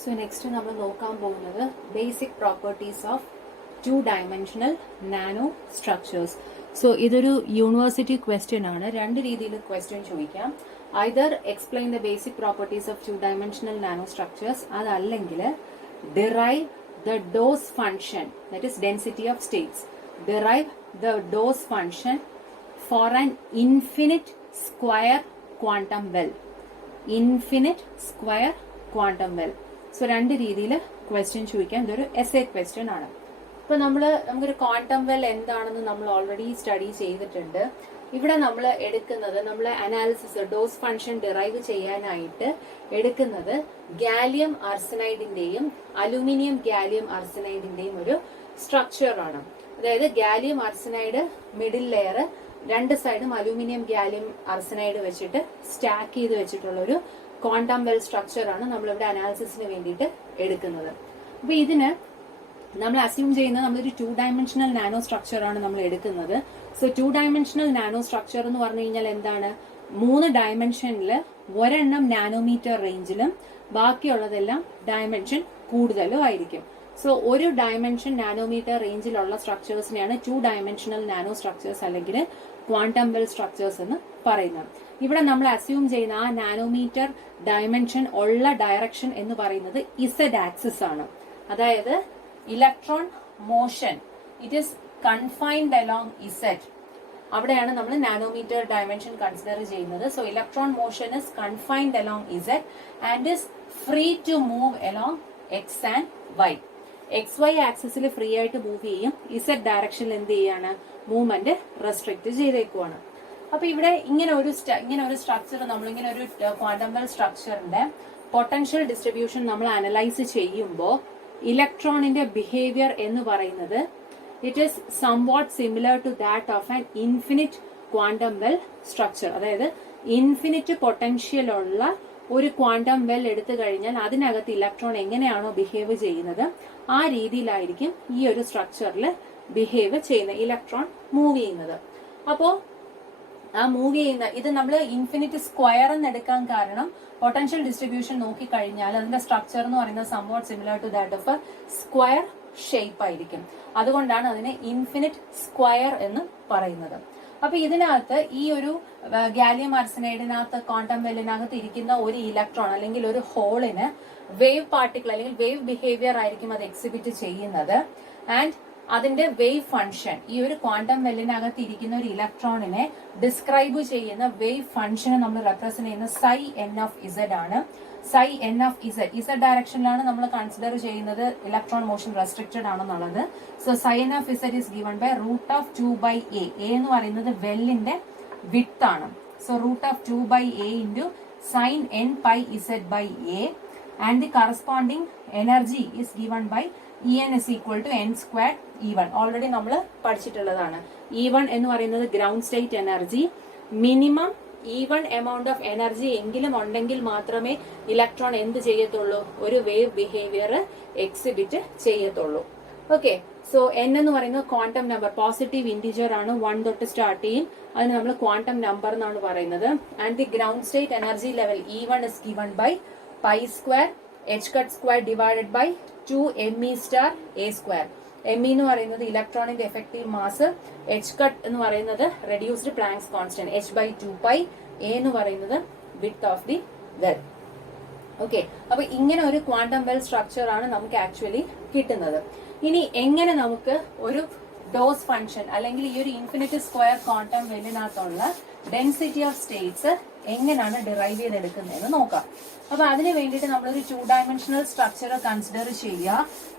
So next നമ്മൾ നോക്കാൻ പോകുന്നത് basic properties of two-dimensional nano structures. So ഇതൊരു യൂണിവേഴ്സിറ്റി ക്വസ്റ്റ്യൻ ആണ്. രണ്ട് രീതിയിൽ ക്വസ്റ്റ്യൻ ചോദിക്കാം. Either explain the basic properties of two-dimensional nanostructures, അതല്ലെങ്കിൽ derive the dose function, that is density of states. Derive the dose function for an infinite square quantum well. Infinite square quantum well. So രണ്ട് രീതിയിൽ question ചോദിക്കാം. ഇതൊരു essay question ആണ്. ഇപ്പൊ നമുക്കൊരു quantum well എന്താണെന്ന് നമ്മൾ ഓൾറെഡി സ്റ്റഡി ചെയ്തിട്ടുണ്ട്. ഇവിടെ നമ്മൾ എടുക്കുന്നത് അനാലിസിസ് ഡോസ് ഫംഗ്ഷൻ ഡിറൈവ് ചെയ്യാനായിട്ട് എടുക്കുന്നത് ഗാലിയം ആർസനൈഡിന്റെയും അലൂമിനിയം ഗാലിയം ആർസനൈഡിന്റെയും ഒരു സ്ട്രക്ചർ ആണ്. അതായത് ഗാലിയം ആർസനൈഡ് മിഡിൽ ലെയർ, രണ്ട് സൈഡും അലൂമിനിയം ഗാലിയം ആർസനൈഡ് വെച്ചിട്ട് സ്റ്റാക്ക് ചെയ്ത് വെച്ചിട്ടുള്ള ഒരു ക്വാണ്ടം വെൽ സ്ട്രക്ചർ ആണ് നമ്മളിവിടെ അനാലിസിസിന് വേണ്ടിയിട്ട് എടുക്കുന്നത്. അപ്പൊ ഇതിന് നമ്മൾ അസ്യൂം ചെയ്യുന്നത് നമ്മളൊരു 2-dimensional നാനോ സ്ട്രക്ചർ ആണ് നമ്മൾ എടുക്കുന്നത്. സോ 2-dimensional നാനോ സ്ട്രക്ചർ എന്ന് പറഞ്ഞു കഴിഞ്ഞാൽ എന്താണ്? 3 ഡയമെൻഷനിൽ ഒരെണ്ണം നാനോമീറ്റർ റേഞ്ചിലും ബാക്കിയുള്ളതെല്ലാം ഡയമെൻഷൻ കൂടുതലും ആയിരിക്കും. സോ ഒരു ഡയമെൻഷൻ നാനോമീറ്റർ റേഞ്ചിലുള്ള സ്ട്രക്ചേഴ്സിനെയാണ് 2-dimensional നാനോ സ്ട്രക്ചേഴ്സ് അല്ലെങ്കിൽ ക്വാണ്ടം വെൽ സ്ട്രക്ചേഴ്സ് എന്ന് പറയുന്നത്. ഇവിടെ നമ്മൾ അസ്യൂം ചെയ്യുന്ന ആ നാനോമീറ്റർ ഡയമെൻഷൻ ഉള്ള ഡയറക്ഷൻ എന്ന് പറയുന്നത് ഇസഡ് ആക്സിസ് ആണ്. അതായത് electron motion it is confined along Z. അവിടെയാണ് നമ്മൾ നാനോമീറ്റർ ഡയമെൻഷൻ കൺസിഡർ ചെയ്യുന്നത്. So electron motion is confined along Z and is free to move along X and Y. X Y ആക്സിസിൽ free ആയിട്ട് move ചെയ്യും. Z ഡയറക്ഷനിൽ എന്ത് ചെയ്യാണ്? Movement restrict ചെയ്തേക്കുവാണ്. അപ്പൊ ഇവിടെ ഇങ്ങനെ ഒരു സ്ട്രക്ചർ ഇങ്ങനെ ഒരു ക്വാണ്ടം വെൽ സ്ട്രക്ചറിന്റെ പൊട്ടൻഷ്യൽ ഡിസ്ട്രിബ്യൂഷൻ നമ്മൾ അനലൈസ് ചെയ്യുമ്പോൾ ഇലക്ട്രോണിന്റെ ബിഹേവിയർ എന്ന് പറയുന്നത് it is somewhat similar to that of an infinite quantum well structure. അതായത് ഇൻഫിനിറ്റ് പൊട്ടൻഷ്യൽ ഉള്ള ഒരു ക്വാണ്ടം വെൽ എടുത്തു കഴിഞ്ഞാൽ അതിനകത്ത് ഇലക്ട്രോൺ എങ്ങനെയാണോ ബിഹേവ് ചെയ്യുന്നത് ആ രീതിയിലായിരിക്കും ഈ ഒരു സ്ട്രക്ചറിൽ ബിഹേവ് ചെയ്യുന്നത്, ഇലക്ട്രോൺ മൂവ് ചെയ്യുന്നത്. അപ്പോ ആ മൂവ് ചെയ്യുന്ന ഇത് നമ്മൾ ഇൻഫിനിറ്റ് സ്ക്വയർ എന്ന് എടുക്കാൻ കാരണം പൊട്ടൻഷ്യൽ ഡിസ്ട്രിബ്യൂഷൻ നോക്കിക്കഴിഞ്ഞാൽ അതിന്റെ സ്ട്രക്ചർ എന്ന് പറയുന്നത് somewhat similar to that of a square shape ആയിരിക്കും. അതുകൊണ്ടാണ് അതിനെ ഇൻഫിനിറ്റ് സ്ക്വയർ എന്ന് പറയുന്നത്. അപ്പൊ ഇതിനകത്ത് ഈ ഒരു ഗാലിയം ആർസനൈഡിനകത്ത് ക്വാണ്ടം വെല്ലിനകത്ത് ഇരിക്കുന്ന ഒരു ഇലക്ട്രോൺ അല്ലെങ്കിൽ ഒരു ഹോളിന് വേവ് പാർട്ടിക്കിൾ അല്ലെങ്കിൽ വേവ് ബിഹേവിയർ ആയിരിക്കും അത് എക്സിബിറ്റ് ചെയ്യുന്നത്. ആൻഡ് അതിന്റെ വേവ് ഫംഗ്ഷൻ, ഈ ഒരു ക്വാണ്ടം വെല്ലിനകത്ത് ഇരിക്കുന്ന ഒരു ഇലക്ട്രോണിനെ ഡിസ്ക്രൈബ് ചെയ്യുന്ന വേവ് ഫംഗ്ഷനെ നമ്മൾ റെപ്രസെന്റ് ചെയ്യുന്ന സൈ എൻ ഓഫ് ഇസഡ് ആണ്. സൈ എൻ ഓഫ് ഇസഡ് ഡയറക്ഷനിലാണ് നമ്മൾ കൺസിഡർ ചെയ്യുന്നത് ഇലക്ട്രോൺ മോഷൻ റെസ്ട്രിക്റ്റഡ് ആണെന്നുള്ളത്. So psi n of z is given by √2/a. A എന്ന് പറയുന്നത് വെല്ലിന്റെ വിഡ്ത്ത് ആണ്. So √2/a into sine n pi z/a and the corresponding energy is given by En is equal to n² E1. Already നമ്മൾ പഠിച്ചിട്ടുള്ളതാണ്. E1 എന്ന് പറയുന്നത് ground state energy. Minimum E1 amount of energy എങ്കിലും ഉണ്ടെങ്കിൽ മാത്രമേ electron എന്ത് ചെയ്യത്തുള്ളൂ? ഒരു വേവ് ബിഹേവിയർ എക്സിബിറ്റ് ചെയ്യത്തുള്ളൂ. ഓക്കെ, സോ n എന്ന് പറയുന്നത് ക്വാണ്ടം നമ്പർ, പോസിറ്റീവ് ഇന്റിജർ ആണ്. 1 തൊട്ട് സ്റ്റാർട്ട് ചെയ്യും. അതിന് നമ്മൾ ക്വാണ്ടം നമ്പർ എന്നാണ് പറയുന്നത്. And the ground state energy level E1 is given by π² h² divided by 2me star a². me എന്ന് പറയുന്നത് ഇലക്ട്രോണിന്റെ എഫക്റ്റീവ് മാസ്, h² എന്ന് പറയുന്നത് reduced Planck's constant h/2π, a എന്ന് പറയുന്നത് width of the well. Okay, അപ്പൊ ഇങ്ങനെ ഒരു ക്വാണ്ടം വെൽ സ്ട്രക്ചർ ആണ് നമുക്ക് ആക്ച്വലി കിട്ടുന്നത്. ഇനി എങ്ങനെ നമുക്ക് ഒരു ഡോസ് ഫംഗ്ഷൻ അല്ലെങ്കിൽ ഈ ഒരു ഇൻഫിനിറ്റ് സ്ക്വയർ ക്വാണ്ടം വെല്ലിനകത്തുള്ള ഡെൻസിറ്റി ഓഫ് സ്റ്റേറ്റ്സ് എങ്ങനെയാണ് ഡിറൈവ് ചെയ്തെടുക്കുന്നതെന്ന് നോക്കാം. അപ്പൊ അതിന് വേണ്ടിയിട്ട് നമ്മളൊരു 2-dimensional സ്ട്രക്ചർ കൺസിഡർ ചെയ്യുക.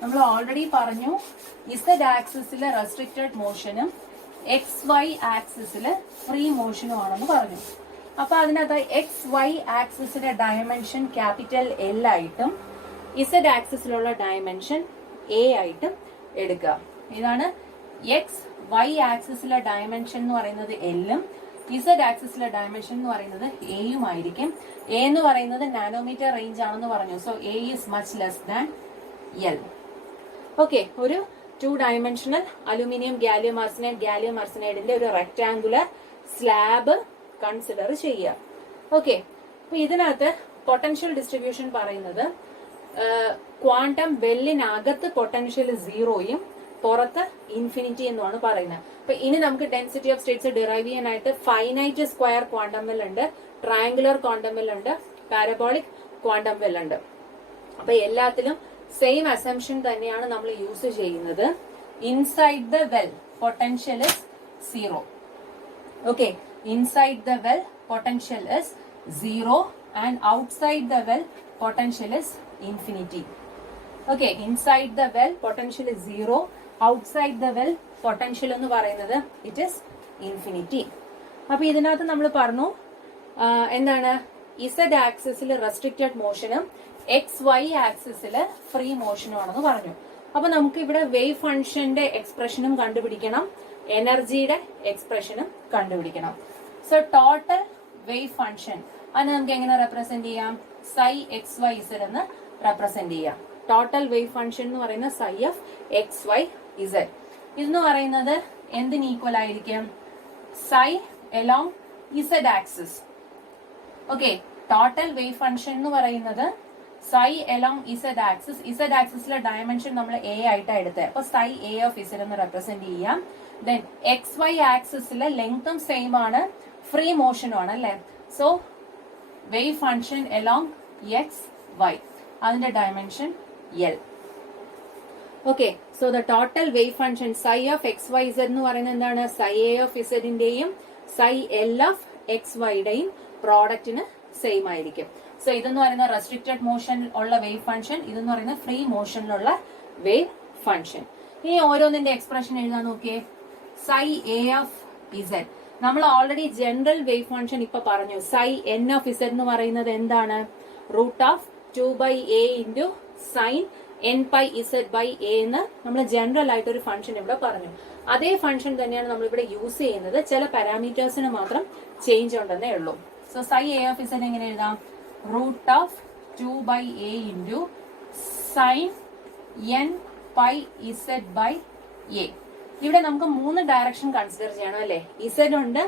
നമ്മൾ ഓൾറെഡി പറഞ്ഞു ഇസഡ് ആക്സിസിൽ റെസ്ട്രിക്റ്റഡ് മോഷനും XY ആക്സിസിൽ ഫ്രീ മോഷനും ആണെന്ന് പറഞ്ഞു. അപ്പൊ അതിനകത്ത് XY ആക്സിസിന്റെ ഡയമെൻഷൻ ക്യാപിറ്റൽ L ആയിട്ടും ഇസഡ് ആക്സിസിലുള്ള ഡയമെൻഷൻ A ആയിട്ടും എടുക്കുക. ഇതാണ് XY ആക്സിസിലെ ഡയമെൻഷൻ എന്ന് പറയുന്നത് L-ഉം ഇസഡ് ആക്സിസിലെ ഡയമെൻഷൻ എന്ന് പറയുന്നത് എയും ആയിരിക്കും. എ എന്ന് പറയുന്നത് നാനോമീറ്റർ റേഞ്ച് ആണെന്ന് പറഞ്ഞു. So A is much less than L. Okay, ഒരു 2-dimensional അലുമിനിയം ഗാലിയം ആർസനൈഡിന്റെ ഒരു റെക്ടാങ്കുലർ സ്ലാബ് കൺസിഡർ ചെയ്യുക. ഓക്കെ, അപ്പൊ ഇതിനകത്ത് പൊട്ടൻഷ്യൽ ഡിസ്ട്രിബ്യൂഷൻ പറയുന്നത് ക്വാണ്ടം വെല്ലിനകത്ത് പൊട്ടൻഷ്യൽ സീറോയും പുറത്ത് ഇൻഫിനിറ്റി എന്നുമാണ് പറയുന്നത്. അപ്പൊ ഇനി നമുക്ക് ഡെൻസിറ്റി ഓഫ് സ്റ്റേറ്റ്സ് ഡിറൈവ് ചെയ്യാനായിട്ട് ഫൈനൈറ്റ് സ്ക്വയർ ക്വാണ്ടം വെൽ ഉണ്ട്, ട്രയാങ്കുലർ ക്വാണ്ടം വെൽ ഉണ്ട്, പാരബോളിക് ക്വാണ്ടം വെൽ ഉണ്ട്. അപ്പൊ എല്ലാത്തിലും സെയിം അസംഷൻ തന്നെയാണ് നമ്മൾ യൂസ് ചെയ്യുന്നത്. Inside the well potential is zero. Okay, inside the well potential is zero and outside the well potential is infinity. Okay, inside the well potential is zero, outside the well potential എന്ന് പറയുന്നത് it is infinity. അപ്പൊ ഇതിനകത്ത് നമ്മൾ പറഞ്ഞു എന്താണ്, Z ആക്സിസിൽ restricted മോഷനും X Y ആക്സിസിൽ free മോഷനും ആണെന്ന് പറഞ്ഞു. അപ്പൊ നമുക്ക് ഇവിടെ വേവ് ഫംഗ്ഷന്റെ എക്സ്പ്രഷനും കണ്ടുപിടിക്കണം, എനർജിയുടെ എക്സ്പ്രഷനും കണ്ടുപിടിക്കണം. സോ ടോട്ടൽ വേവ് ഫംഗ്ഷൻ അതിന് നമുക്ക് എങ്ങനെ റെപ്രസെന്റ് ചെയ്യാം, സൈ എക്സ് വൈ ഇസഡ് എന്ന് റെപ്രസെന്റ് ചെയ്യാം. ടോട്ടൽ വേവ് ഫംഗ്ഷൻ എന്ന് പറയുന്നത് psi of X Y Z. ഇതെന്ന് പറയുന്നത് എന്തിന് ഈക്വൽ ആയിരിക്കും, psi along Z axis. Okay, total wave function എന്ന് പറയുന്നത് psi along Z axis. Z ആക്സിസിലെ ഡയമെൻഷൻ നമ്മൾ എ ആയിട്ടാണ് എടുത്തത്. അപ്പൊ സൈ എ ഓഫ് ഇസഡ് എന്ന് റെപ്രസെന്റ് ചെയ്യാം. ദെൻ എക്സ് വൈ ആക്സിസിലെ ലെങ്തും സെയിം ആണ്, ഫ്രീ മോഷനും ആണ് അല്ലെ. So wave function along X Y, അതിന്റെ dimension L. Okay, so the total wave function psi of X Y Z എന്ന് പറയുന്നത് എന്താണ്, സൈ എ ഓഫ് ഇസഡിന്റെയും സൈ എൽ ഓഫ് എക്സ് വൈയുടെയും പ്രോഡക്റ്റിന് സെയിം ആയിരിക്കും. സോ ഇതെന്ന് പറയുന്ന റെസ്ട്രിക്റ്റഡ് മോഷൻ ഉള്ള വേവ് ഫംഗ്ഷൻ, ഇതെന്ന് പറയുന്ന ഫ്രീ മോഷനിലുള്ള വേവ് ഫംഗ്ഷൻ. ഇനി ഓരോന്നിന്റെ എക്സ്പ്രഷൻ എഴുതാൻ നോക്കിയേ. സൈ എ ഓഫ് ഇസഡ്, നമ്മൾ ഓൾറെഡി ജനറൽ വേവ് ഫംഗ്ഷൻ ഇപ്പൊ പറഞ്ഞു. സൈ എൻ ഓഫ് ഇസഡ് എന്ന് പറയുന്നത് എന്താണ്, root of 2/a into sine n pi Z by a എന്ന് നമ്മൾ ജനറൽ ആയിട്ട് ഒരു ഫംഗ്ഷൻ ഇവിടെ പറഞ്ഞു. അതേ ഫംഗ്ഷൻ തന്നെയാണ് നമ്മൾ ഇവിടെ യൂസ് ചെയ്യുന്നത്, ചില പാരാമീറ്റേഴ്സിന് മാത്രം ചേഞ്ച് ഉണ്ടെന്നേ ഉള്ളൂ. So psi A of z എങ്ങനെ എഴുതാം, root of 2/a into sine n pi Z by a. ഇവിടെ നമുക്ക് 3 ഡയറക്ഷൻ കൺസിഡർ ചെയ്യണം അല്ലെ. ഇസഡ് ഉണ്ട്,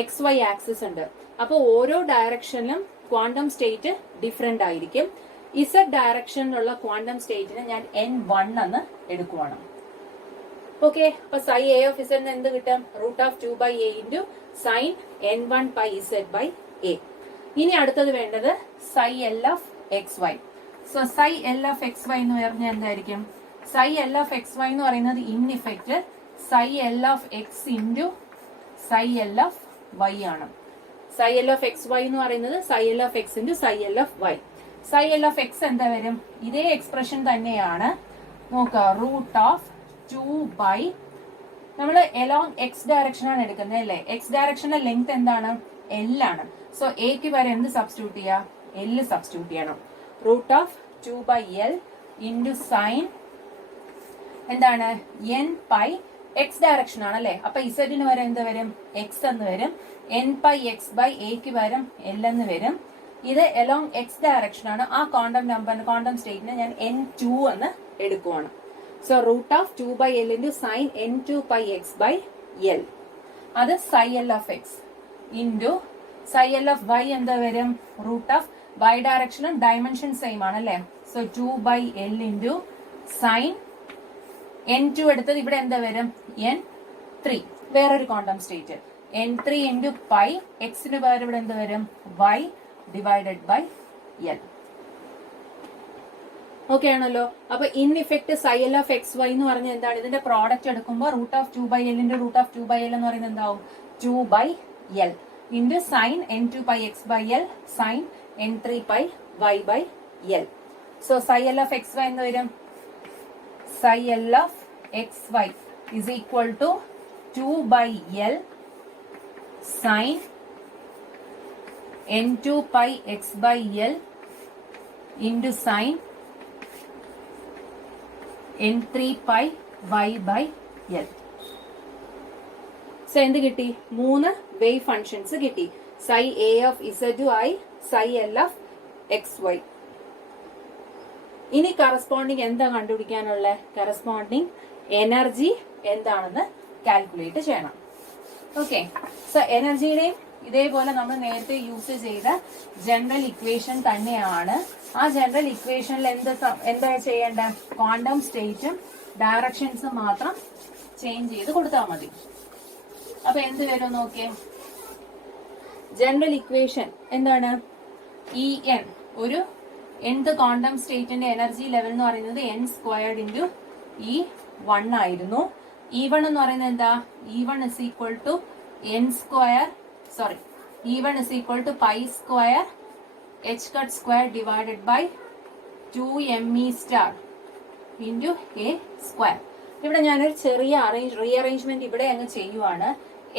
എക്സ് വൈ ആക്സിസ് ഉണ്ട്. അപ്പൊ ഓരോ ഡയറക്ഷനിലും ക്വാണ്ടം സ്റ്റേറ്റ് ഡിഫറെന്റ് ആയിരിക്കും. ഇസഡ് ഡയറക്ഷനിലുള്ള ക്വാണ്ടം സ്റ്റേറ്റിന് ഞാൻ N1 എന്ന് എടുക്കുവാണ്. ഓക്കെ, അപ്പൊ സൈ എ ഓഫ് ഇസഡ് എന്ത് കിട്ടും, root of 2/a into sine N1 pi Z by A. ഇനി അടുത്തത് വേണ്ടത് psi L of X Y. So psi L of X Y എന്ന് പറഞ്ഞാൽ എന്തായിരിക്കും, psi L of X Y എന്ന് പറയുന്നത് in effect psi L of X into psi L of Y ആണ്. Psi L of X Y എന്ന് പറയുന്നത് psi L of X into psi L of Y. Psi L of X എന്താ വരും, ഇതേ expression തന്നെയാണ്. നോക്കുക, റൂട്ട് ഓഫ് 2 നമ്മൾ along X direction ആണ് എടുക്കുന്നത് അല്ലേ. എക്സ് ഡയറക്ഷന്റെ ലെങ്ത് എന്താണ്, എൽ ആണ്. സോ എക്ക് വരെ എന്ത് സബ്സ്റ്റിറ്റ്യൂട്ട് ചെയ്യാം, എൽ സബ്സ്റ്റിറ്റ്യൂട്ട് ചെയ്യണം. Root of 2/l into sine എന്താണ് എൻ പൈ, എക്സ് ഡയറക്ഷൻ ആണ് അല്ലെ. അപ്പൊ ഇസഡിന് വരെ എന്ത് വരും, എക്സ് എന്ന് വരും. എൻ പൈ എക്സ് ബൈ എക്ക് വരും എൽ എന്ന് വരും. ഇത് എലോങ് എക്സ് ഡയറക്ഷൻ ആണ്. ആ ക്വാണ്ടം സ്റ്റേറ്റിനെ ഞാൻ N2 എന്ന് എടുക്കുവാണ്. So root of 2/l into sine N2 pi X by L, അത് psi L of X into psi L of Y എന്താ വരും, റൂട്ട് ഓഫ് വൈ ഡയറക്ഷനും ഡയമെൻഷൻ സെയിം ആണ് അല്ലെ. So 2/l into sine N2 എടുത്തത് ഇവിടെ എന്താ വരും, N3, വേറൊരു quantum state. N3 into pi, എക്സിന് പകരം ഇവിടെ എന്താ വരും, y divided by l. Okay ആണല്ലോ. അപ്പൊ in effect psi L of X Y എന്ന് പറഞ്ഞാൽ എന്താണ്, ഇതിന്റെ പ്രോഡക്റ്റ് എടുക്കുമ്പോൾ root of 2/l into root of 2/l എന്ന് പറയുന്നത് എന്താവും, 2/l into sine N2 pi X by l sine N3 pi y by l. So psi L of X Y എന്ന് വരും, psi L of xy is equal to 2/l sin n2 pi x by l into sin n3 pi y by l. So എന്ത് കിട്ടി, 3 wave functions കിട്ടി. psi a of z(i), psi l of xy. ഇനി corresponding എന്താ കണ്ടുപിടിക്കാനുള്ള, corresponding energy എന്താണെന്ന് calculate ചെയ്യണം. Okay, so എനർജിയുടെയും ഇതേപോലെ നമ്മൾ നേരത്തെ യൂസ് ചെയ്ത ജനറൽ ഇക്വേഷൻ തന്നെയാണ്. ആ ജനറൽ ഇക്വേഷനിൽ എന്താ ചെയ്യേണ്ട? ക്വാണ്ടം സ്റ്റേറ്റും ഡയറക്ഷൻസും മാത്രം ചേഞ്ച് ചെയ്ത് കൊടുത്താൽ മതി. അപ്പൊ എന്ത് വരും നോക്കിയേ. ജനറൽ ഇക്വേഷൻ എന്താണ്? ഇ എൻ, ഒരു nth ക്വാണ്ടം സ്റ്റേറ്റിന്റെ എനർജി ലെവൽ എന്ന് പറയുന്നത് n സ്ക്വയർഡ് ഇൻറ്റു E1 ആയിരുന്നു. E1 എന്ന് പറയുന്നത് എന്താ? E1 is equal to n square, sorry, E1 is equal to pi square h cut square divided by 2me star into a square. ഇവിടെ ഞാനൊരു ചെറിയ റീഅറേഞ്ച്മെന്റ് ഇവിടെ അങ്ങ് ചെയ്യുവാണ്.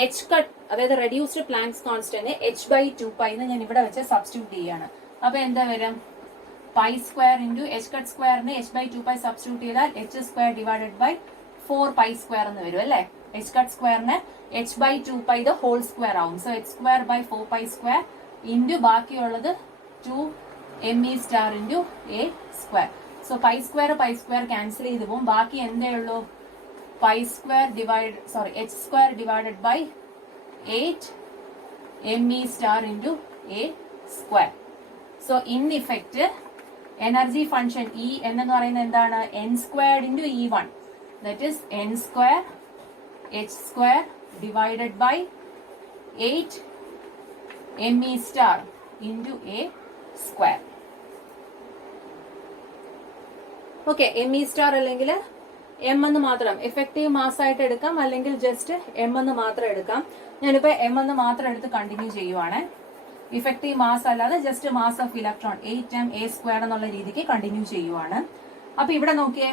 എച്ച് കട്ട്, അതായത് റെഡ്യൂസ്ഡ് പ്ലാങ്ക്സ് കോൺസ്റ്റന്റ് h/2π എന്ന് ഞാൻ ഇവിടെ വെച്ച് സബ്സ്റ്റിറ്റ്യൂട്ട് ചെയ്യാണ്. അപ്പൊ എന്താ വരും? Pi square into h cut സ്ക്വയറിന് h/2π സബ്സ്റ്റിറ്റ്യൂട്ട് ചെയ്താൽ h square divided by 4π square എന്ന് വരും അല്ലെ. h കട്ട് സ്ക്വയറിന് h/2π ദ ഹോൾ സ്ക്വയർ ആവും. So h square by 4π square into ബാക്കിയുള്ളത് 2me star into a square. So pi square cancel ചെയ്ത് പോകും. ബാക്കി എന്തേ ഉള്ളൂ? h square divided by 8me star into a square. So in effect energy function E എന്ന് പറയുന്നത് എന്താണ്? n squared into E1, that is n square h square divided by 8me star into a square. Okay, me star അല്ലെങ്കിൽ m എന്ന് മാത്രം effective mass ആയിട്ട് എടുക്കാം, അല്ലെങ്കിൽ just m എന്ന് മാത്രം എടുക്കാം. ഞാനിപ്പോ m എന്ന് മാത്രം എടുത്ത് കണ്ടിന്യൂ ചെയ്യുവാണ്. ഇഫക്റ്റീവ് മാസ് അല്ലാതെ just mass of electron 8m a square എന്നുള്ള രീതിക്ക് കണ്ടിന്യൂ ചെയ്യുവാണ്. അപ്പൊ ഇവിടെ നോക്കിയേ,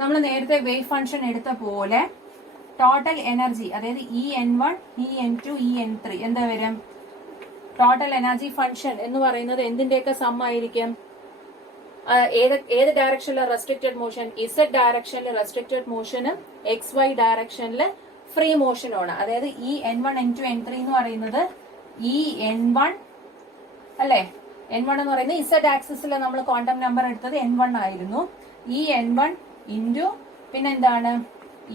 നമ്മൾ നേരത്തെ വേവ് ഫംഗ്ഷൻ എടുത്ത പോലെ ടോട്ടൽ എനർജി, അതായത് En1, En2, En3 എന്താ വരും? ടോട്ടൽ എനർജി ഫംഗ്ഷൻ എന്ന് പറയുന്നത് എന്തിന്റെയൊക്കെ സം ആയിരിക്കും? ഏത് ഡയറക്ഷനിലെ റെസ്ട്രിക്റ്റഡ് മോഷൻ? Z ഡയറക്ഷനിൽ റെസ്ട്രിക്റ്റഡ് മോഷനും XY ഡയറക്ഷനിൽ ഫ്രീ മോഷനുമാണ്. അതായത് En1, En2, En3 എന്ന് പറയുന്നത് En1 അല്ലെ. N1 എന്ന് പറയുന്നത് Z ആക്സിസിൽ നമ്മൾ ക്വാണ്ടം നമ്പർ എടുത്തത് N1 ആയിരുന്നു. N1 ഇൻറ്റു പിന്നെന്താണ്?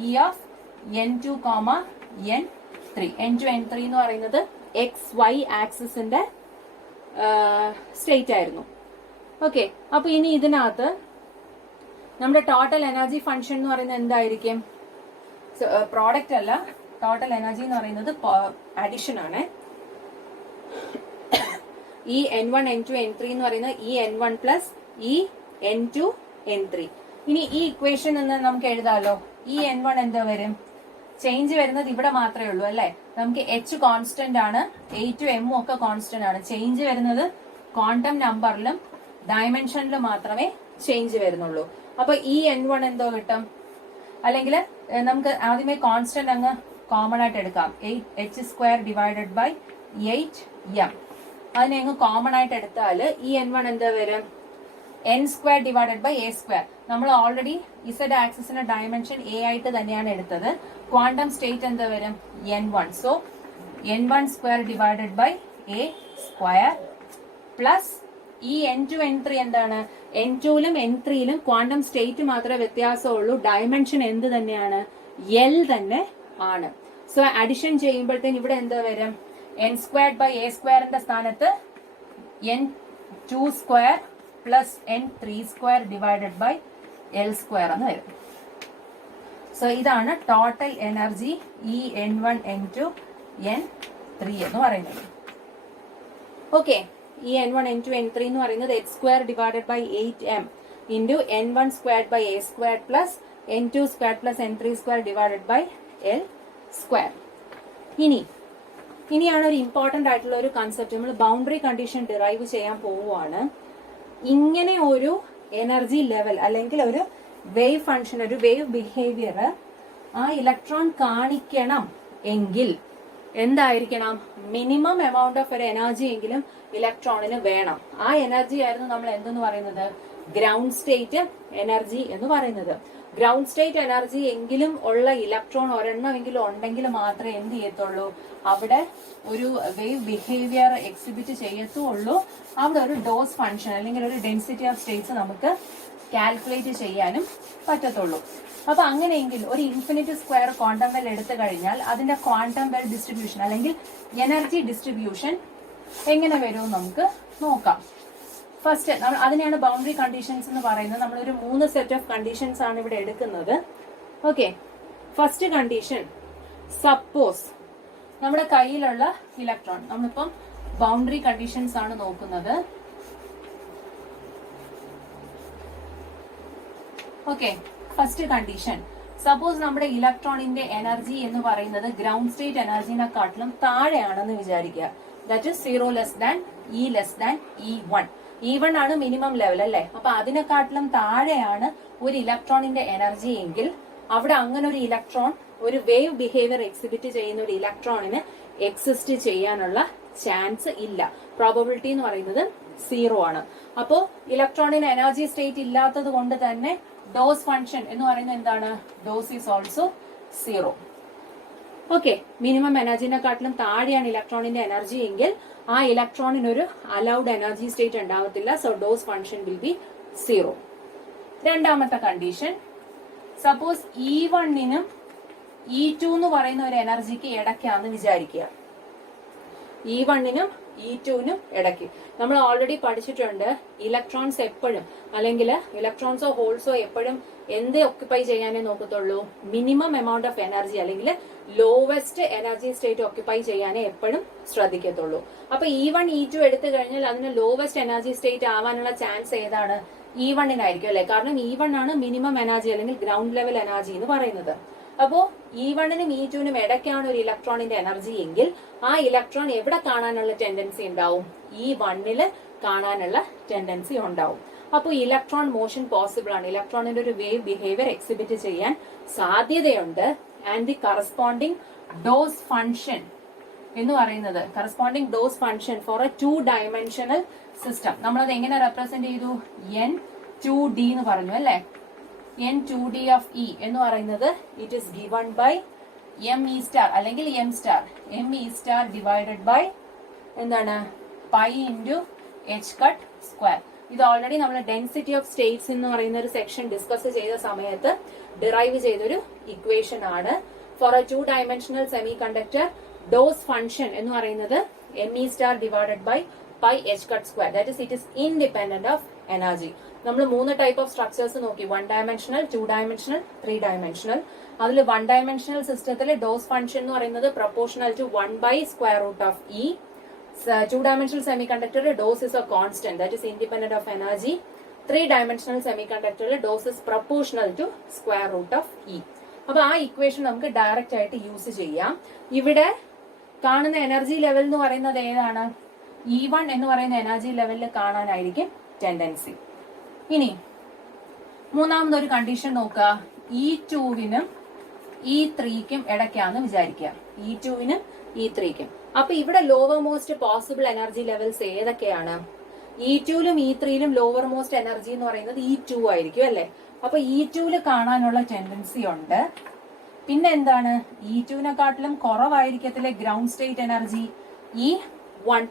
E of N2, N3. N2, N3 എന്ന് പറയുന്നത് XY ആക്സിസിന്റെ സ്റ്റേറ്റ് ആയിരുന്നു. ഓക്കെ, അപ്പൊ ഇനി ഇതിനകത്ത് നമ്മുടെ ടോട്ടൽ എനർജി ഫംഗ്ഷൻ എന്ന് പറയുന്നത് എന്തായിരിക്കും? പ്രോഡക്റ്റ് അല്ല, ടോട്ടൽ എനർജി എന്ന് പറയുന്നത് അഡിഷൻ ആണ്. N1, N2, N3 എന്ന് പറയുന്നത് N1 പ്ലസ് N2, N3. ഇനി ഈ ഇക്വേഷൻ എന്ന് നമുക്ക് എഴുതാമല്ലോ. N1 എന്താ വരും? ചേഞ്ച് വരുന്നത് ഇവിടെ മാത്രമേ ഉള്ളൂ അല്ലെ. നമുക്ക് h കോൺസ്റ്റന്റ് ആണ്, a m ഒക്കെ കോൺസ്റ്റന്റ് ആണ്. ചേഞ്ച് വരുന്നത് ക്വാണ്ടം നമ്പറിലും ഡയമെൻഷനിലും മാത്രമേ ചേഞ്ച് വരുന്നുള്ളൂ. അപ്പൊ N1 എന്തോ കിട്ടും? അല്ലെങ്കിൽ നമുക്ക് ആദ്യമേ കോൺസ്റ്റന്റ് അങ്ങ് കോമൺ ആയിട്ട് എടുക്കാം. h square divided by 8m. അതിനെ അങ്ങ് കോമൺ ആയിട്ട് എടുത്താൽ N1 എന്താ വരും? n square divided by a square. നമ്മൾ ഓൾറെഡി Z ആക്സിസിന്റെ ഡയമെൻഷൻ a ആയിട്ട് തന്നെയാണ് എടുത്തത്. ക്വാണ്ടം സ്റ്റേറ്റ് എന്താ വരും? N1. So N1 square divided by a square plus N2, N3 എന്താണ്? N2ലും N3ലും ക്വാണ്ടം സ്റ്റേറ്റ് മാത്രമേ വ്യത്യാസമുള്ളൂ. ഡയമെൻഷൻ എന്ത് തന്നെയാണ്? L തന്നെ ആണ്. സോ അഡിഷൻ ചെയ്യുമ്പോഴത്തേന് ഇവിടെ എന്താ വരും? n സ്ക്വയർഡ് ബൈ a സ്ക്വയറിന്റെ സ്ഥാനത്ത് N2 square plus N3 square divided by L square എന്ന് വരും. സോ ഇതാണ് total energy N1, N2, N3 എന്ന് പറയുന്നത്. ഓക്കെ, N1, N2, N3 എന്ന് പറയുന്നത് h square divided by 8m into N1 squared by a square plus N2 square plus N3 square divided by L square. ഇനിയാണ് ഒരു important ആയിട്ടുള്ള ഒരു concept. നമ്മൾ boundary condition derive ചെയ്യാൻ പോവുകയാണ്. ഇങ്ങനെ ഒരു എനർജി ലെവൽ അല്ലെങ്കിൽ ഒരു വേവ് ഫംഗ്ഷൻ, ഒരു വേവ് ബിഹേവിയർ ആ ഇലക്ട്രോൺ കാണിക്കണം എങ്കിൽ എന്തായിരിക്കണം? മിനിമം എമൗണ്ട് ഓഫ് ഒരു എനർജി എങ്കിലും ഇലക്ട്രോണിന് വേണം. ആ എനർജി ആയിരുന്നു നമ്മൾ എന്തെന്ന് പറയുന്നത്? ഗ്രൗണ്ട് സ്റ്റേറ്റ് എനർജി എന്ന് പറയുന്നത്. ഗ്രൗണ്ട് സ്റ്റേറ്റ് എനർജി എങ്കിലും ഉള്ള ഇലക്ട്രോൺ ഒരെണ്ണമെങ്കിലും ഉണ്ടെങ്കിൽ മാത്രമേ എന്ത് ചെയ്യത്തുള്ളൂ? അവിടെ ഒരു വേവ് ബിഹേവിയർ എക്സിബിറ്റ് ചെയ്യത്തുള്ളൂ. അവിടെ ഒരു ഡോസ് ഫംഗ്ഷൻ അല്ലെങ്കിൽ ഒരു ഡെൻസിറ്റി ഓഫ് സ്റ്റേറ്റ്സ് നമുക്ക് കാൽക്കുലേറ്റ് ചെയ്യാനും പറ്റത്തുള്ളൂ. അപ്പൊ അങ്ങനെയെങ്കിൽ ഒരു ഇൻഫിനിറ്റ് സ്ക്വയർ ക്വാണ്ടം വെൽ എടുത്തു കഴിഞ്ഞാൽ അതിന്റെ ക്വാണ്ടം വെൽ ഡിസ്ട്രിബ്യൂഷൻ അല്ലെങ്കിൽ എനർജി ഡിസ്ട്രിബ്യൂഷൻ എങ്ങനെ വരുമെന്ന് നമുക്ക് നോക്കാം. ഫസ്റ്റ് നമ്മൾ അതിനെയാണ് ബൗണ്ടറി കണ്ടീഷൻസ് എന്ന് പറയുന്നത്. നമ്മളൊരു 3 സെറ്റ് ഓഫ് കണ്ടീഷൻസ് ആണ് ഇവിടെ എടുക്കുന്നത്. ഓക്കെ, ഫസ്റ്റ് കണ്ടീഷൻ, സപ്പോസ് നമ്മുടെ കയ്യിലുള്ള ഇലക്ട്രോൺ, നമ്മളിപ്പം ബൗണ്ടറി കണ്ടീഷൻസ് ആണ് നോക്കുന്നത്. ഓക്കെ, ഫസ്റ്റ് കണ്ടീഷൻ, സപ്പോസ് നമ്മുടെ ഇലക്ട്രോണിന്റെ എനർജി എന്ന് പറയുന്നത് ഗ്രൗണ്ട് സ്റ്റേറ്റ് എനർജിനെക്കാട്ടിലും താഴെയാണെന്ന് വിചാരിക്കുക. That is 0 less than E less than E1. E1 ആണ് മിനിമം ലെവൽ അല്ലേ? അപ്പൊ അതിനെക്കാട്ടിലും താഴെയാണ് ഒരു ഇലക്ട്രോണിന്റെ എനർജി എങ്കിൽ അവിടെ അങ്ങനെ ഒരു ഇലക്ട്രോൺ, ഒരു വേവ് ബിഹേവിയർ എക്സിബിറ്റ് ചെയ്യുന്ന ഒരു ഇലക്ട്രോണിന് എക്സിസ്റ്റ് ചെയ്യാനുള്ള ചാൻസ് ഇല്ല. പ്രോബബിലിറ്റി എന്ന് പറയുന്നത് 0 ആണ്. അപ്പോ ഇലക്ട്രോണിന് എനർജി സ്റ്റേറ്റ് ഇല്ലാത്തത് കൊണ്ട് തന്നെ ഡോസ് ഫംഗ്ഷൻ എന്ന് പറയുന്നത് എന്താണ്? DOS is also 0. Okay, minimum എനർജിനെക്കാട്ടിലും താഴെയാണ് ഇലക്ട്രോണിന്റെ എനർജി എങ്കിൽ ആ ഇലക്ട്രോണിന് ഒരു അലൗഡ് എനർജി സ്റ്റേറ്റ് ഉണ്ടാവത്തില്ല. So DOS function will be 0. രണ്ടാമത്തെ കണ്ടീഷൻ, സപ്പോസ് E1നും E2 എന്ന് പറയുന്ന ഒരു എനർജിക്ക് ഇടയ്ക്കാന്ന് വിചാരിക്കുക. E1നും E2നും ഇടയ്ക്ക്. നമ്മൾ ഓൾറെഡി പഠിച്ചിട്ടുണ്ട്, ഇലക്ട്രോൺസ് എപ്പോഴും അല്ലെങ്കിൽ ഇലക്ട്രോൺസോ ഹോൾസോ എപ്പോഴും എന്ത് ഓക്യുപ്പൈ ചെയ്യാനേ നോക്കത്തുള്ളൂ? മിനിമം എമൗണ്ട് ഓഫ് എനർജി അല്ലെങ്കിൽ ലോവസ്റ്റ് എനർജി സ്റ്റേറ്റ് ഓക്യുപ്പൈ ചെയ്യാനേ എപ്പോഴും ശ്രദ്ധിക്കത്തുള്ളൂ. അപ്പൊ E1 E2 എടുത്തു കഴിഞ്ഞാൽ അതിന് ലോവസ്റ്റ് എനർജി സ്റ്റേറ്റ് ആവാനുള്ള ചാൻസ് ഏതാണ്? E1നായിരിക്കും അല്ലെ? കാരണം E1 ആണ് മിനിമം എനർജി അല്ലെങ്കിൽ ഗ്രൗണ്ട് ലെവൽ എനർജി എന്ന് പറയുന്നത്. അപ്പോ E1നും E2നും ഇടയ്ക്കാണ് ഒരു ഇലക്ട്രോണിന്റെ എനർജി എങ്കിൽ ആ ഇലക്ട്രോൺ എവിടെ കാണാനുള്ള ടെൻഡൻസി ഉണ്ടാവും? E1ല് കാണാനുള്ള ടെൻഡൻസി ഉണ്ടാവും. അപ്പോൾ ഇലക്ട്രോൺ മോഷൻ പോസിബിൾ ആണ്. ഇലക്ട്രോണിന്റെ ഒരു വേവ് ബിഹേവിയർ എക്സിബിറ്റ് ചെയ്യാൻ സാധ്യതയുണ്ട്. And the corresponding dose function എന്ന് പറയുന്നത്, corresponding dose function four a 2 dimensional system, നമ്മളത് എങ്ങനെ റെപ്രസെന്റ് ചെയ്തു? N2D എന്ന് പറഞ്ഞു അല്ലെ? N2D ഓഫ് E എന്ന് പറയുന്നത് it is given by ME star അല്ലെങ്കിൽ M star. ME star divided by എന്താണ്? Pi into H cut square. ഇത് ഓൾറെഡി നമ്മൾ ഡെൻസിറ്റി ഓഫ് സ്റ്റേറ്റ്സ് എന്ന് പറയുന്ന ഒരു സെക്ഷൻ ഡിസ്കസ് ചെയ്ത സമയത്ത് ഡിറൈവ് ചെയ്തൊരു ഇക്വേഷൻ ആണ്. For a 2 dimensional semiconductor DOS function എന്ന് പറയുന്നത് ME star divided by pi H cut square. That is it is independent of energy. നമ്മൾ 3 ടൈപ്പ് ഓഫ് സ്ട്രക്ചേഴ്സ് നോക്കി, 1 ഡയമെൻഷണൽ, 2 ഡയമെൻഷണൽ, 3 ഡയമെൻഷണൽ. അതിൽ 1 dimensional സിസ്റ്റത്തിലെ dose function എന്ന് പറയുന്നത് proportional to 1 by square root of E. 2 dimensional semiconductor dose is a constant, that is independent of energy. 3 dimensional semiconductor dose is proportional to square root of E. അപ്പൊ ആ equation നമുക്ക് direct ആയിട്ട് use ചെയ്യാം. ഇവിടെ കാണുന്ന energy level എന്ന് പറയുന്നത് ഏതാണ്? E1 എന്ന് പറയുന്ന എനർജി ലെവലിൽ കാണാനായിരിക്കും ടെൻഡൻസി. ഇനി മൂന്നാമതൊരു കണ്ടീഷൻ നോക്കുക, E2വിനും E3ക്കും ഇടയ്ക്കാന്ന് വിചാരിക്കുക. E2വിനും E3ക്കും. അപ്പൊ ഇവിടെ lower most possible energy levels ഏതൊക്കെയാണ്? E2ലും E3ലും ലോവർ മോസ്റ്റ് എനർജി എന്ന് പറയുന്നത് E2 ആയിരിക്കും അല്ലെ? അപ്പൊ E2ല് കാണാനുള്ള ടെൻഡൻസി ഉണ്ട്. പിന്നെ എന്താണ്? E2നെക്കാട്ടിലും കുറവായിരിക്കത്തില്ലേ ഗ്രൗണ്ട് സ്റ്റേറ്റ് എനർജി? E1.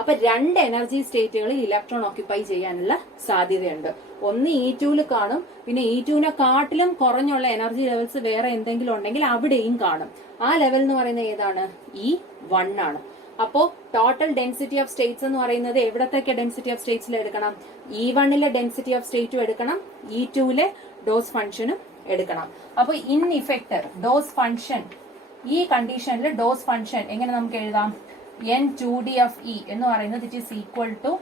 അപ്പൊ 2 എനർജി സ്റ്റേറ്റുകളിൽ ഇലക്ട്രോൺ ഓക്യുപ്പൈ ചെയ്യാനുള്ള സാധ്യതയുണ്ട്. ഒന്ന് E2ല് കാണും, പിന്നെ E2നെക്കാട്ടിലും കുറഞ്ഞുള്ള എനർജി ലെവൽസ് വേറെ എന്തെങ്കിലും ഉണ്ടെങ്കിൽ അവിടെയും കാണും. ആ ലെവൽ എന്ന് പറയുന്നത് ഏതാണ്? E1 ആണ്. അപ്പോ ടോട്ടൽ ഡെൻസിറ്റി ഓഫ് സ്റ്റേറ്റ്സ് എന്ന് പറയുന്നത് എവിടത്തേക്ക് ഡെൻസിറ്റി ഓഫ് സ്റ്റേറ്റ്സിൽ എടുക്കണം? E1ലെ ഡെൻസിറ്റി ഓഫ് സ്റ്റേറ്റും എടുക്കണം, E2ലെ ഡോസ് ഫംഗ്ഷനും എടുക്കണം. അപ്പൊ ഇൻ ഇഫക്റ്റ് ഡോസ് ഫംഗ്ഷൻ, ഈ കണ്ടീഷനിൽ ഡോസ് ഫംഗ്ഷൻ എങ്ങനെ നമുക്ക് എഴുതാം? N2D ഓഫ് E എന്ന് പറയുന്നത് it is equal to,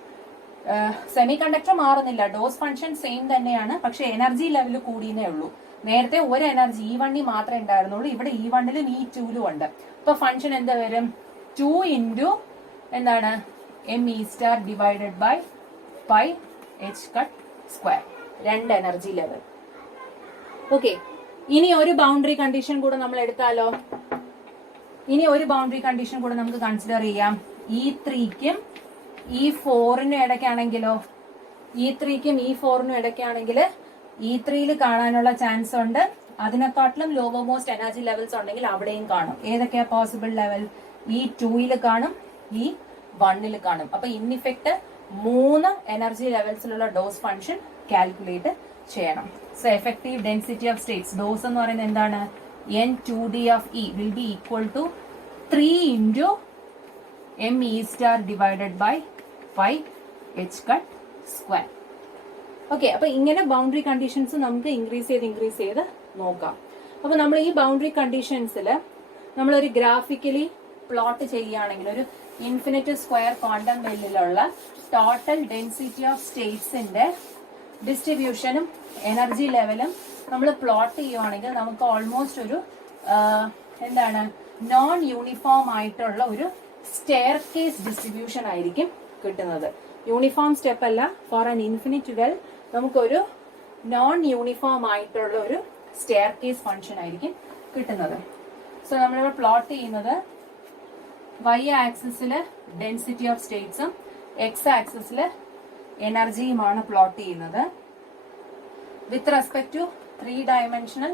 semiconductor മാറുന്നില്ല, ഡോസ് ഫംഗ്ഷൻ സെയിം തന്നെയാണ്, പക്ഷെ എനർജി ലെവൽ കൂടിയേ ഉള്ളൂ. നേരത്തെ ഒരു എനർജി E1 മാത്രമേ ഉണ്ടായിരുന്നുള്ളൂ, ഇവിടെ E1ലും E2ലും ഉണ്ട്. അപ്പൊ ഫംഗ്ഷൻ എന്താ വരും? 2 ഇൻറ്റു എന്താണ്? ME star divided by pi H cut square. 2 energy level. Okay, ഇനി ഒരു ബൗണ്ടറി കണ്ടീഷൻ കൂടെ നമ്മൾ എടുത്താലോ? ഇനി ഒരു ബൗണ്ടറി കണ്ടീഷൻ കൂടെ നമുക്ക് കൺസിഡർ ചെയ്യാം. E3ക്കും E4നും ഇടയ്ക്കാണെങ്കിലോ? E3ക്കും E4നും ഇടയ്ക്കാണെങ്കിൽ E3യിൽ കാണാനുള്ള ചാൻസ് ഉണ്ട്. അതിനെക്കാട്ടിലും ലോവർ മോസ്റ്റ് എനർജി ലെവൽസ് ഉണ്ടെങ്കിൽ അവിടെയും കാണും. ഏതൊക്കെയാ പോസിബിൾ ലെവൽ? E2യിൽ കാണും, E1ൽ കാണും. അപ്പൊ ഇൻ ഇഫക്റ്റ് 3 എനർജി ലെവൽസിലുള്ള ഡോസ് ഫംഗ്ഷൻ കാൽക്കുലേറ്റ് ചെയ്യണം. So effective density of states DOS എന്ന് പറയുന്നത് എന്താണ്? N2D of E will be equal to 3 into ME star divided by pi H cut square. Okay, അപ്പൊ ഇങ്ങനെ ബൗണ്ടറി കണ്ടീഷൻസ് നമുക്ക് increase ചെയ്ത് നോക്കാം. അപ്പൊ നമ്മൾ ഈ ബൗണ്ടറി കണ്ടീഷൻസിൽ നമ്മളൊരു ഗ്രാഫിക്കലി പ്ലോട്ട് ചെയ്യുകയാണെങ്കിൽ ഒരു ഇൻഫിനിറ്റ് സ്ക്വയർ ക്വാണ്ടം വെല്ലിലുള്ള ടോട്ടൽ ഡെൻസിറ്റി ഓഫ് സ്റ്റേറ്റ്സിന്റെ ഡിസ്ട്രിബ്യൂഷനും എനർജി ലെവലും നമ്മൾ പ്ലോട്ട് ചെയ്യുവാണെങ്കിൽ നമുക്ക് ഓൾമോസ്റ്റ് ഒരു എന്താണ് നോൺ യൂണിഫോം ആയിട്ടുള്ള ഒരു സ്റ്റെയർ കേസ് ഡിസ്ട്രിബ്യൂഷൻ ആയിരിക്കും കിട്ടുന്നത്. യൂണിഫോം സ്റ്റെപ്പ് അല്ല, ഫോർ ആൻ ഇൻഫിനിറ്റ് വെൽ നമുക്കൊരു നോൺ യൂണിഫോം ആയിട്ടുള്ള ഒരു സ്റ്റെയർ കേസ് ഫംഗ്ഷൻ ആയിരിക്കും കിട്ടുന്നത്. സോ നമ്മളിവിടെ പ്ലോട്ട് ചെയ്യുന്നത് y ആക്സിസില് ഡെൻസിറ്റി ഓഫ് സ്റ്റേറ്റ്സും എക്സ് ആക്സിസില് എനർജിയുമാണ് പ്ലോട്ട് ചെയ്യുന്നത്. With respect to 3 dimensional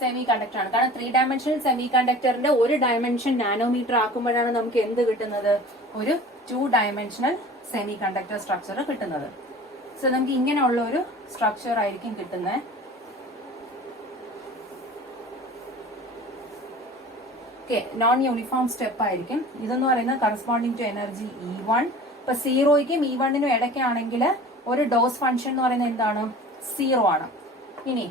semiconductor ആണ്. കാരണം 3 ഡയമെൻഷണൽ സെമി കണ്ടക്ടറിന്റെ ഒരു ഡയമെൻഷൻ നാനോമീറ്റർ ആക്കുമ്പോഴാണ് നമുക്ക് എന്ത് കിട്ടുന്നത്? ഒരു 2 ഡയമെൻഷണൽ സെമി കണ്ടക്ടർ സ്ട്രക്ചർ കിട്ടുന്നത്. സോ നമുക്ക് ഇങ്ങനെയുള്ള ഒരു സ്ട്രക്ചർ ആയിരിക്കും കിട്ടുന്നത്. ഓക്കെ, നോൺ യൂണിഫോം സ്റ്റെപ്പ് ആയിരിക്കും. ഇതെന്ന് പറയുന്നത് കറസ്പോണ്ടിങ് ടു എനർജി E1. ഇപ്പൊ 0യ്ക്കും E1നും ഇടയ്ക്കാണെങ്കിൽ ഒരു ഡോസ് ഫംഗ്ഷൻ എന്ന് പറയുന്നത് എന്താണ്? 0 ആണ്. ഇനി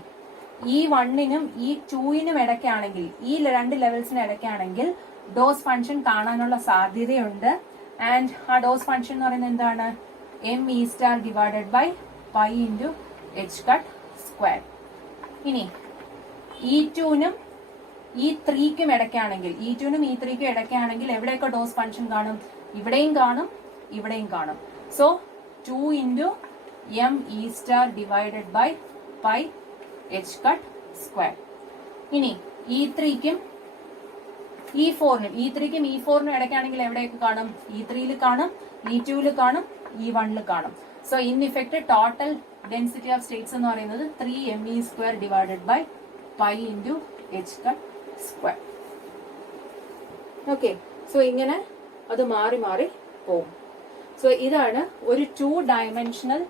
E1നും E2നും ഇടയ്ക്കാണെങ്കിൽ, ഈ 2 ലെവൽസിന് ഇടയ്ക്കാണെങ്കിൽ ഡോസ് ഫംഗ്ഷൻ കാണാനുള്ള സാധ്യതയുണ്ട്. ആൻഡ് ആ ഡോസ് ഫംഗ്ഷൻ എന്ന് പറയുന്നത് എന്താണ്? ME star divided by pi into H cut square. ഇനി E2നും E3ക്കും ഇടയ്ക്കാണെങ്കിൽ, E2നും E3ക്കും ഇടയ്ക്കാണെങ്കിൽ എവിടെയൊക്കെ ഡോസ് ഫംഗ്ഷൻ കാണും? ഇവിടെയും കാണും, ഇവിടെയും കാണും. So 2 into ME star divided by pi H cut square. ഇനി E3ക്കും E4നും ഇടയ്ക്കാണെങ്കിൽ എവിടെയൊക്കെ കാണും? E3യിൽ കാണും, E2യിൽ കാണും, E1ൽ കാണും. So in effect total density of states എന്ന് പറയുന്നത് 3 ME square divided by pi into H cut square. Okay, so ഇങ്ങനെ അത് മാറി മാറി പോകും. സോ ഇതാണ് ഒരു 2 ഡയമെൻഷണൽ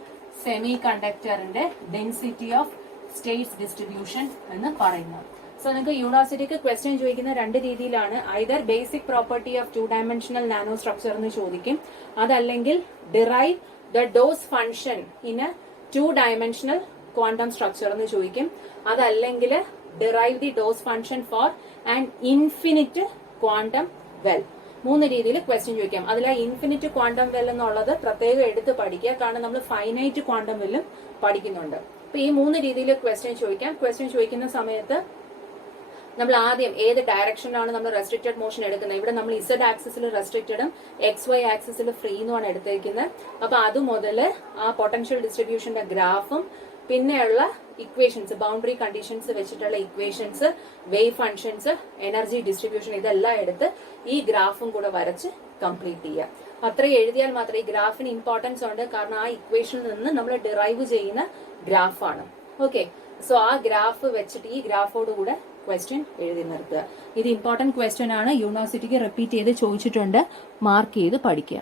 സെമി കണ്ടക്ടറിന്റെ ഡെൻസിറ്റി ഓഫ് സ്റ്റേറ്റ്സ് ഡിസ്ട്രിബ്യൂഷൻ എന്ന് പറയുന്നത്. സോ നിങ്ങൾക്ക് യൂണിവേഴ്സിറ്റിക്ക് ക്വസ്റ്റ്യൻ ചോദിക്കുന്ന 2 രീതിയിലാണ്. Either basic property of 2 dimensional nano structure എന്ന് ചോദിക്കും, അതല്ലെങ്കിൽ derive the DOS function in a 2 dimensional quantum structure എന്ന് ചോദിക്കും, അതല്ലെങ്കിൽ derive the dose function for an infinite quantum well. 3 രീതിയിൽ ക്വസ്റ്റ്യൻ ചോദിക്കാം. അതിൽ ഇൻഫിനിറ്റ് ക്വാണ്ടം വെൽ എന്നുള്ളത് പ്രത്യേകം എടുത്ത് പഠിക്കുക, കാരണം നമ്മൾ ഫൈനൈറ്റ് ക്വാണ്ടം വെല്ലും പഠിക്കുന്നുണ്ട്. അപ്പൊ ഈ 3 രീതിയിൽ ക്വസ്റ്റ്യൻ ചോദിക്കാം. ക്വസ്റ്റ്യൻ ചോദിക്കുന്ന സമയത്ത് നമ്മൾ ആദ്യം ഏത് ഡയറക്ഷനിലാണ് നമ്മൾ റെസ്ട്രിക്റ്റഡ് മോഷൻ എടുക്കുന്നത്? ഇവിടെ നമ്മൾ ഇസഡ് ആക്സിസിൽ റെസ്ട്രിക്റ്റഡും XY ആക്സിസിൽ ഫ്രീ എന്നുമാണ് എടുത്തേക്കുന്നത്. അപ്പൊ അത് മുതൽ ആ പൊട്ടൻഷ്യൽ ഡിസ്ട്രിബ്യൂഷന്റെ ഗ്രാഫും പിന്നെയുള്ള ഇക്വേഷൻസ്, ബൗണ്ടറി കണ്ടീഷൻസ് വെച്ചിട്ടുള്ള equations, wave functions, energy distribution, ഇതെല്ലാം എടുത്ത് ഈ ഗ്രാഫും കൂടെ വരച്ച് കംപ്ലീറ്റ് ചെയ്യുക. അത്രയും എഴുതിയാൽ മാത്രമേ, ഈ ഗ്രാഫിന് ഇമ്പോർട്ടൻസ് ഉണ്ട്, കാരണം ആ ഇക്വേഷനിൽ നിന്ന് നമ്മൾ ഡിറൈവ് ചെയ്യുന്ന ഗ്രാഫാണ്. ഓക്കെ, സോ ആ ഗ്രാഫ് വെച്ചിട്ട് ഈ ഗ്രാഫോട് കൂടെ ക്വസ്റ്റ്യൻ എഴുതി നിർത്തുക. ഇത് ഇമ്പോർട്ടന്റ് ക്വസ്റ്റ്യൻ ആണ്, യൂണിവേഴ്സിറ്റിക്ക് റിപ്പീറ്റ് ചെയ്ത് ചോദിച്ചിട്ടുണ്ട്, മാർക്ക് ചെയ്ത് പഠിക്കുക.